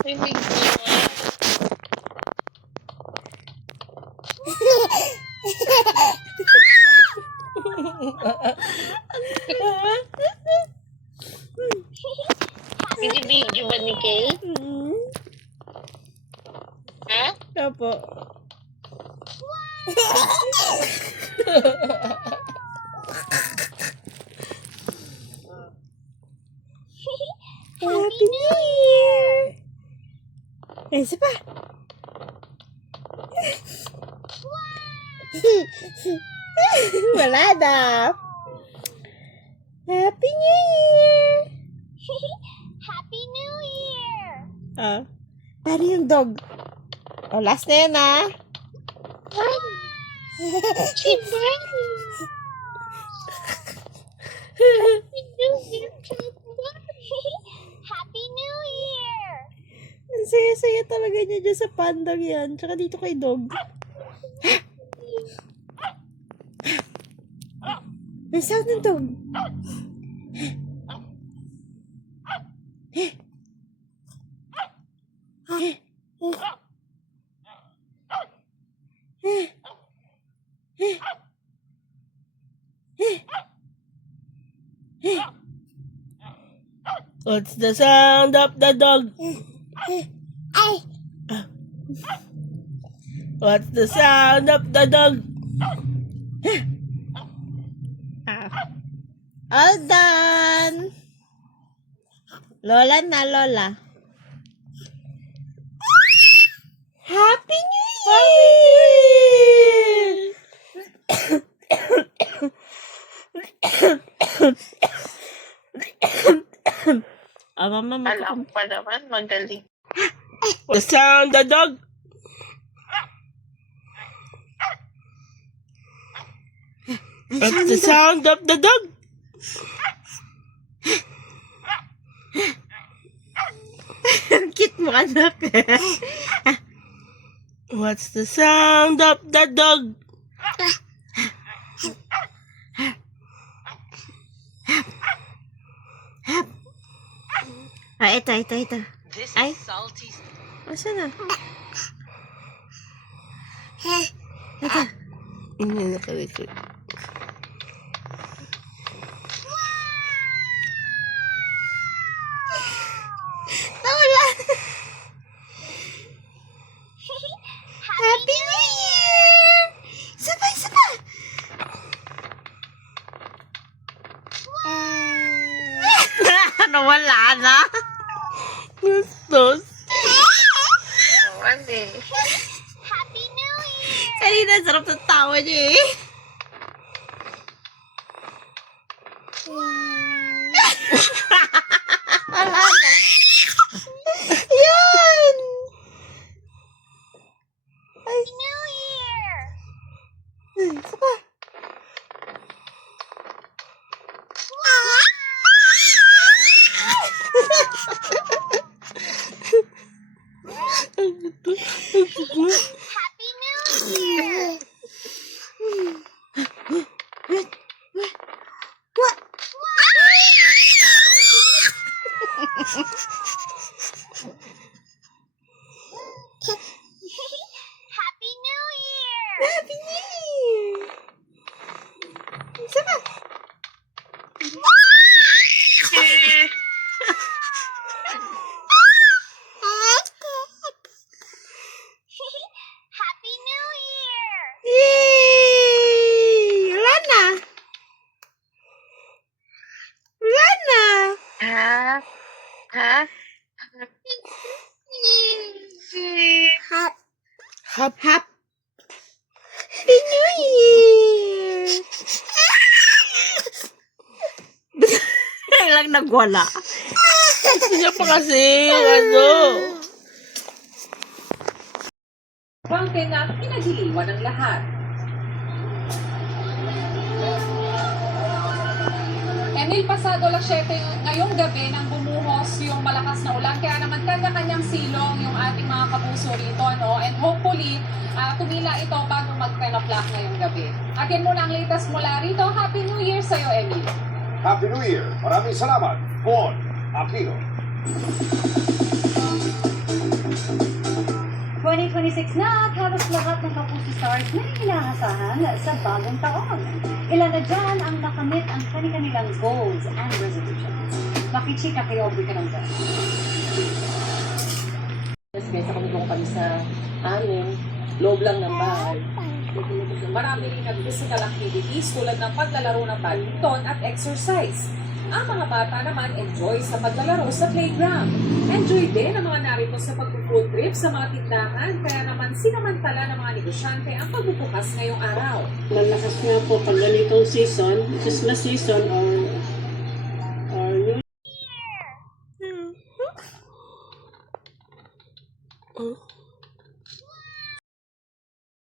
Rinig mo naman. Binibidyo ba ni Kay? Ha? Opo. Happy New Year! Isa pa. Wala na. Happy New Year! Happy New Year! Ah, pero yung dog. Oh, last na yan, ah. Si Bunny. Happy New Year! Ang saya-saya talaga niya dyan sa pandang yan. Tsaka dito kay dog. May sound ng dog. What's the sound of the dog? Ay! What's the sound of the dog? All done. Lola na, Lola. Happy New Year! Mama, Alam pa naman, magaling. the sound the dog. What's the sound of the dog? Cute mo, anak. What's the sound of the dog? Ah, ito. Ay, asa na? Ito. Hindi nakalikod. Nawala. Happy New Year! Isa pa. Nawala na. Gustos. Mali. Happy New Year! Kanina, sarap ng tawa niya eh. Wala na. Yan! Ay, New Year! isa pa. Happy New Year! What? Happy New Year! Happy New Year! Isa pa. Happy New Year! Yay! Wala na. Ha? Ha? Happy New Year! Lang nagwala. Gusto niya pa kasi, ano. Bangke na pinagiliwan ng lahat. Emil, pasado alas 7 ngayong gabi nang bumuhos yung malakas na ulan. Kaya naman kanya-kanyang silong yung ating mga kapuso rito. No? And hopefully, tumila ito bago mag-10 o'clock ngayong gabi. Akin muna ang latest mula rito. Happy New Year sa'yo, Emil. Happy New Year! Maraming salamat, Bon Aquino. 2026 na at halos lahat ng Kapuso Stars na inaasahan sa bagong taon. Ilan na dyan ang nakamit ang kanilang goals and resolutions. Makichika kay Aubrey Canonzon. Besa kami kung kami sa amin, loob lang ng bahay. Marami rin nag-physical activities tulad ng paglalaro ng badminton at exercise. Ang mga bata naman enjoy sa paglalaro sa playground. Enjoy din ang mga narito sa pag-food trip sa mga tindahan, kaya naman sinamantala ng mga negosyante ang pagbubukas ngayong araw. Malakas nga po pag ganitong season, Christmas season or